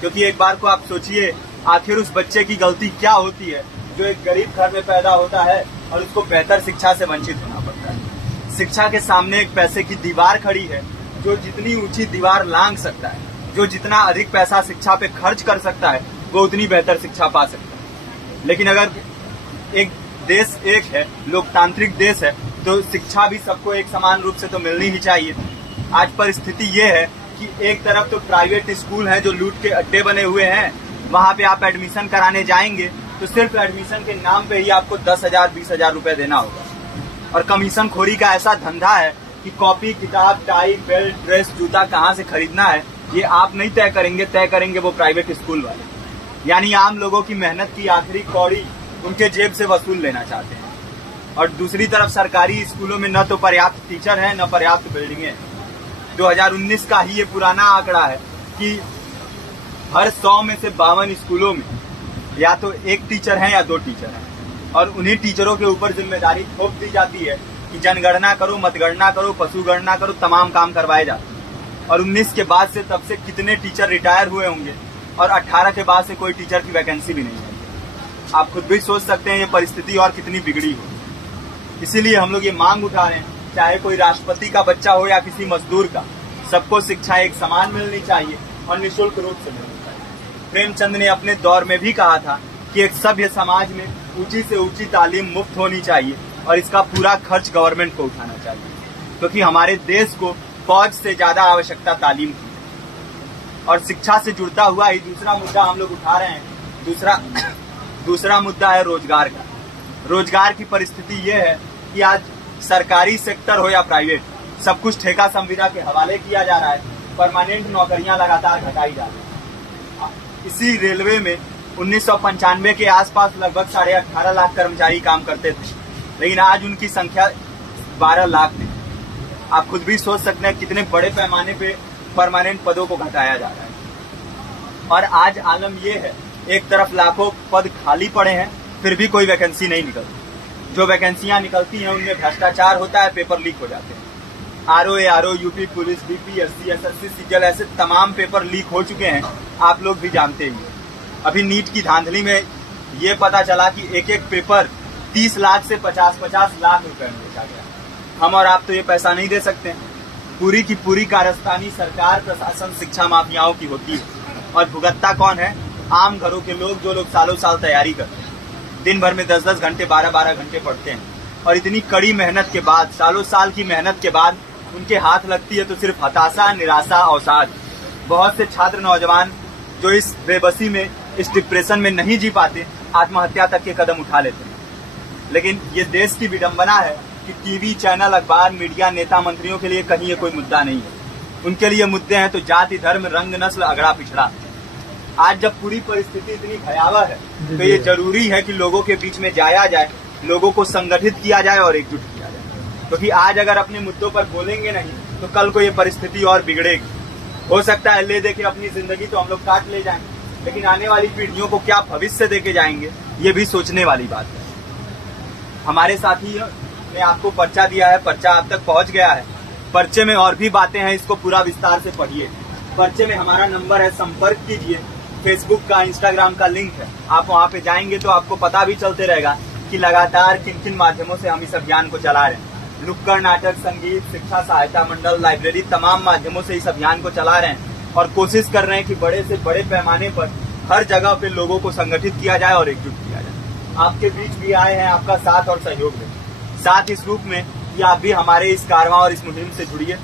क्योंकि एक बार को आप सोचिए, आखिर उस बच्चे की गलती क्या होती है जो एक गरीब घर में पैदा होता है और उसको बेहतर शिक्षा से वंचित होना पड़ता है। शिक्षा के सामने एक पैसे की दीवार खड़ी है, जो जितनी ऊंची दीवार लांघ सकता है, जो जितना अधिक पैसा शिक्षा पे खर्च कर सकता है, वो उतनी बेहतर शिक्षा पा सकता है। लेकिन अगर एक देश एक है, लोकतांत्रिक देश है, तो शिक्षा भी सबको एक समान रूप से तो मिलनी ही चाहिए। आज परिस्थिति ये है कि एक तरफ तो प्राइवेट स्कूल हैं जो लूट के अड्डे बने हुए हैं, वहां पे आप एडमिशन कराने जाएंगे तो सिर्फ एडमिशन के नाम पे ही आपको 10,000 20,000 रुपए देना होगा। और कमीशन खोरी का ऐसा धंधा है कि कॉपी, किताब, टाई, बेल्ट, ड्रेस, जूता कहाँ से खरीदना है ये आप नहीं तय करेंगे वो प्राइवेट स्कूल वाले। यानी आम लोगों की मेहनत की आखिरी कौड़ी उनके जेब से वसूल लेना चाहते हैं। और दूसरी तरफ सरकारी स्कूलों में न तो पर्याप्त टीचर है, न पर्याप्त बिल्डिंगें हैं। 2019 का ही ये पुराना आंकड़ा है कि हर 100 में से 52 स्कूलों में या तो एक टीचर है या 2 टीचर हैं, और उन्हीं टीचरों के ऊपर जिम्मेदारी थोप दी जाती है कि जनगणना करो, मतगणना करो, पशु गणना करो, तमाम काम करवाए जाते हैं। और 19 के बाद से तब से कितने टीचर रिटायर हुए होंगे, और 18 के बाद से कोई टीचर की वैकेंसी भी नहीं है। आप खुद भी सोच सकते हैं ये परिस्थिति और कितनी बिगड़ी हो। इसीलिए हम लोग ये मांग उठा रहे हैं, चाहे कोई राष्ट्रपति का बच्चा हो या किसी मजदूर का, सबको शिक्षा एक समान मिलनी चाहिए और निःशुल्क रूप से मिलनी चाहिए। प्रेमचंद ने अपने दौर में भी कहा था कि एक सभ्य समाज में ऊंची से ऊंची तालीम मुफ्त होनी चाहिए और इसका पूरा खर्च गवर्नमेंट को उठाना चाहिए, क्योंकि हमारे देश को फौज से ज्यादा आवश्यकता तालीम की है। और शिक्षा से जुड़ता हुआ ही दूसरा मुद्दा हम लोग उठा रहे हैं। दूसरा मुद्दा है रोजगार का। रोजगार की परिस्थिति ये है कि आज सरकारी सेक्टर हो या प्राइवेट, सब कुछ ठेका संविदा के हवाले किया जा रहा है। परमानेंट नौकरियां लगातार घटाई जा रही हैं। इसी रेलवे में 1995 के आसपास लगभग 18.5 लाख कर्मचारी काम करते थे, लेकिन आज उनकी संख्या 12 लाख है। आप खुद भी सोच सकते हैं कितने बड़े पैमाने पे परमानेंट पदों को घटाया जा रहा है। और आज आलम ये है, एक तरफ लाखों पद खाली पड़े हैं, फिर भी कोई वैकेंसी नहीं निकलती। जो वैकेंसियां निकलती हैं उनमें भ्रष्टाचार होता है, पेपर लीक हो जाते हैं। RO, UP police, BPSC, SSC, CGL, ऐसे तमाम पेपर लीक हो चुके हैं, आप लोग भी जानते ही हैं। अभी नीट की धांधली में ये पता चला कि एक एक पेपर 30 लाख से 50-50 लाख रुपए में बेचा गया। हम और आप तो ये पैसा नहीं दे सकते। पूरी की पूरी कारस्तानी सरकार, प्रशासन, शिक्षा माफियाओं की होती है, और भुगतता कौन है? आम घरों के लोग, जो लोग सालों साल तैयारी करते हैं, दिन भर में 10-10 घंटे, 12-12 घंटे पढ़ते हैं, और इतनी कड़ी मेहनत के बाद, सालों साल की मेहनत के बाद उनके हाथ लगती है तो सिर्फ हताशा, निराशा, अवसाद। बहुत से छात्र नौजवान जो इस बेबसी में, इस डिप्रेशन में नहीं जी पाते, आत्महत्या तक के कदम उठा लेते हैं। लेकिन ये देश की विडंबना है कि टीवी चैनल, अखबार, मीडिया, नेता, मंत्रियों के लिए कहीं ये कोई मुद्दा नहीं है। उनके लिए मुद्दे हैं तो जाति, धर्म, रंग, नस्ल, अगड़ा पिछड़ा। आज जब पूरी परिस्थिति इतनी भयावह है तो ये जरूरी है कि लोगों के बीच में जाया जाए, लोगों को संगठित किया जाए और एकजुट किया जाए। क्योंकि आज अगर अपने मुद्दों पर बोलेंगे नहीं तो कल को ये परिस्थिति और बिगड़ेगी। हो सकता है ले देके अपनी जिंदगी तो हम लोग काट ले जाएंगे, लेकिन आने वाली पीढ़ियों को क्या भविष्य देके जाएंगे, ये भी सोचने वाली बात है। हमारे साथी ने आपको पर्चा दिया है, पर्चा आप तक पहुंच गया है। पर्चे में और भी बातें हैं, इसको पूरा विस्तार से पढ़िए। पर्चे में हमारा नंबर है, संपर्क कीजिए। फेसबुक का, इंस्टाग्राम का लिंक है, आप वहाँ पे जाएंगे तो आपको पता भी चलते रहेगा कि लगातार किन किन माध्यमों से हम इस अभियान को चला रहे हैं। नुक्कड़ नाटक, संगीत, शिक्षा सहायता मंडल, लाइब्रेरी, तमाम माध्यमों से इस अभियान को चला रहे हैं और कोशिश कर रहे हैं कि बड़े से बड़े पैमाने पर हर जगह पे लोगों को संगठित किया जाए और एकजुट किया जाए। आपके बीच भी आए हैं, आपका साथ और सहयोग दें। साथ इस रूप में कि आप भी हमारे इस कारवां और इस मुहिम से जुड़िए।